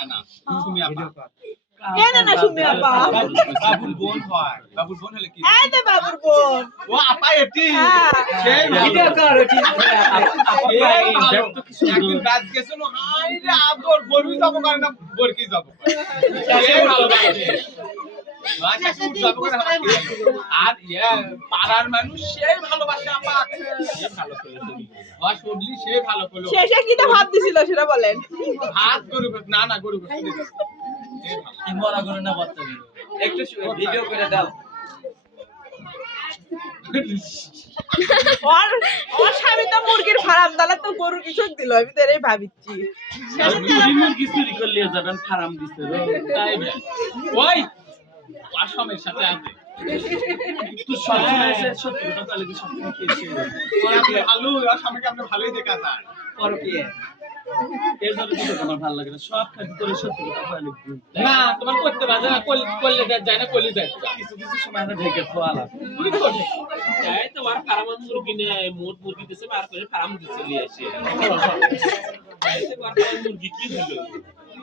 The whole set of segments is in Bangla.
পায় না সুমি আপা কেন না সুমি আপা বাবুর- বাবুর বোন হয়। বাবুর বোন হলে কি? এই যে বাবুর বোন। ও আপা এটি। হ্যাঁ। সেই ভিডিও। করো। একদিন বাদ হাই রে আদর, গরুই যাব করে না, বরকি যাব। সেই। আর পাড়ার মানুষ সেই ভালোবাসে আপাকে। সে ভালো করল তুমি। ও সবলি সে ভালো করল। শেষে কি তো ভাব দিছিল সেটা বলেন ভাত গরু না না গরু গোস্ত দিছে। সে ভালো। কি মরা করে না বাচ্চা একটু ভিডিও করে দাও ওর ওর স্বামী তো মুরগির ফার্ম তাহলে তো গরু কিছু দিল আমি তো এটাই ভাবিচ্ছি চুরি মুরগি চুরি করলে যাবেন ফার্ম দিছে ওই আসামের সাথে আছে। তুই সবসময় এসে সত্যি কি সবসময় কি এসে ওরা আপনি ভালো আসামকে আপনি ভালোই দেখা যায়? পর কি? এই ধরে দিতে আমার ভালো লাগে না? সব খালি তোর সত্যি কথা বলে না তোমার করতে পারবে না করলে করলে যায় না করলে যায় কিছু কিছু সময় না ঢেকে খোয়া লাগে তুই তাই তো আর ফার্ম মুরগি নিয়ে মোট মুরগি দিছে বার করে ফার্ম দিছে নিয়ে এসে। আর ফার্ম মুরগি কি খুবই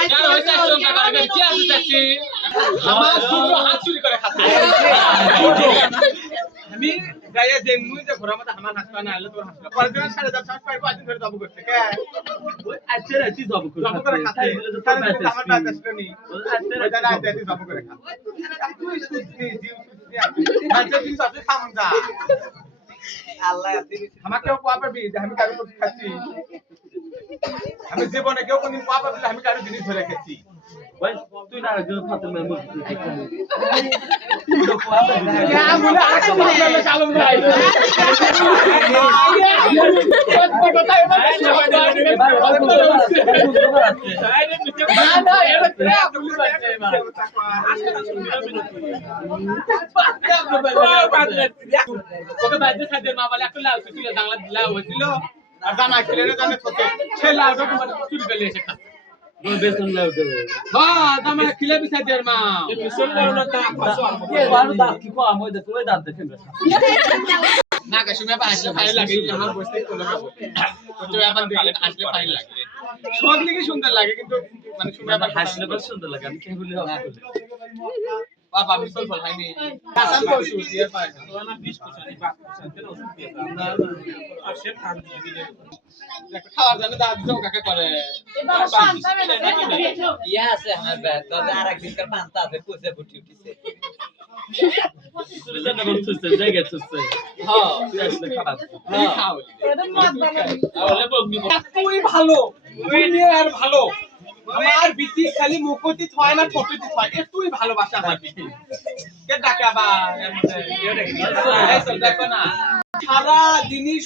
আছে আমার দুটো হাত চুরি করে খাচ্ছে। আমি গায়ে দেখমু যে ঘোরা মতো আমার না তোর পরের দিন সাড়ে দশ ধরে আচ্ছা জব করে করে খাচ্ছে। আমার করে খাচ্ছে। তুই সুস্থি সুস্থি আচ্ছা তুই আল্লাহ আমাকে আমি কারও খাচ্ছি? আমি জীবনে কেউ কোনদিন কোয়া পাবি যে আমি কারও জিনিস ধরে খেয়েছি ভাই তুই না একজন ফাতের মেয়ে মুরগি দেখে বলে আরেকটা বাংলাদেশ আলম ভাই না না এটা পুলিশ আছে ওকে বাইরে সাথে মা বলে একটা লাউ ছিল জানলা লাউ হয়েছিল আর জামা ছিল না জানে ছোট সে লাউটা তোমার চুরি করে এসে খাচ্ছে। বেতন লাও দেবে হ্যাঁ জামা খিলে বিছাই দেয় মা। মিশন না তা ফাসো কে বারো দাঁত কি কো আমি দেখো ওই দাঁত দেখেন না কাশুমে বা আসলে ফাইল লাগে আমার বসতে কোলো না তো ব্যাপার দেখলে আসলে ফাইল লাগে সব লিগে সুন্দর লাগে কিন্তু মানে হাসলে সুন্দর লাগে আমি কে বলি। বাবা মিসল বল হাইনি কাসান পরশু দিয়ে পায় না 20 কুসানি বা কুসানি কেন ওষুধ দিয়ে না আর সে ফার্ম দিয়ে দিলে খাওয়ার জন্য দাদি তো কাকে করে ইয়া আছে আমার ব্যাগ তবে আর একদিনকার পান্তা আছে পুষে ফুটি উঠিছে। তুই জানা বল জায়গা তুই হ্যাঁ তুই আসলে খারাপ তুই খাও তাহলে বগনি তুই ভালো তুই নিয়ে আর ভালো। আমার বিটি খালি মুকুতি থয় না ফটোতি থয় এ তুই ভালোবাসা আমার বিটি কে ডাকে মধ্যে ইয়ে দেখি। না। সারা জিনিস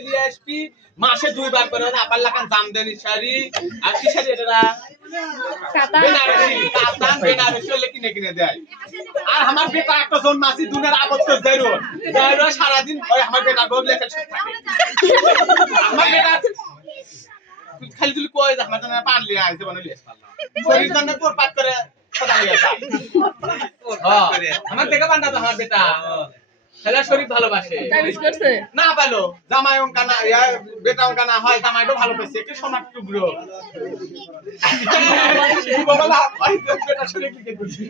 নিয়ে আসবি। মাসে দুইবার করে আপার দেন শাড়ি। আর কি শাড়ি এটা আর আমার বেটা একটা জন মাসি দুনের আবদ্ধ সারাদিন আমার বেটা লেখা আমার বেটা খালি তুই কই যা আমার জন্য পান লিয়ে আইছে বনে লিয়ে। পারলাম শরীর জন্য তোর পাত করে সদা লিয়ে যা হ্যাঁ, আমার দেখা বান্ডা তো আমার বেটা। খেলা শরীর ভালোবাসে। না পালো। জামাই অঙ্কা না ইয়া বেটা অঙ্কা না হয় জামাইটাও ভালো পেয়েছে কি সোনার টুকরো বাবা বেটা করছি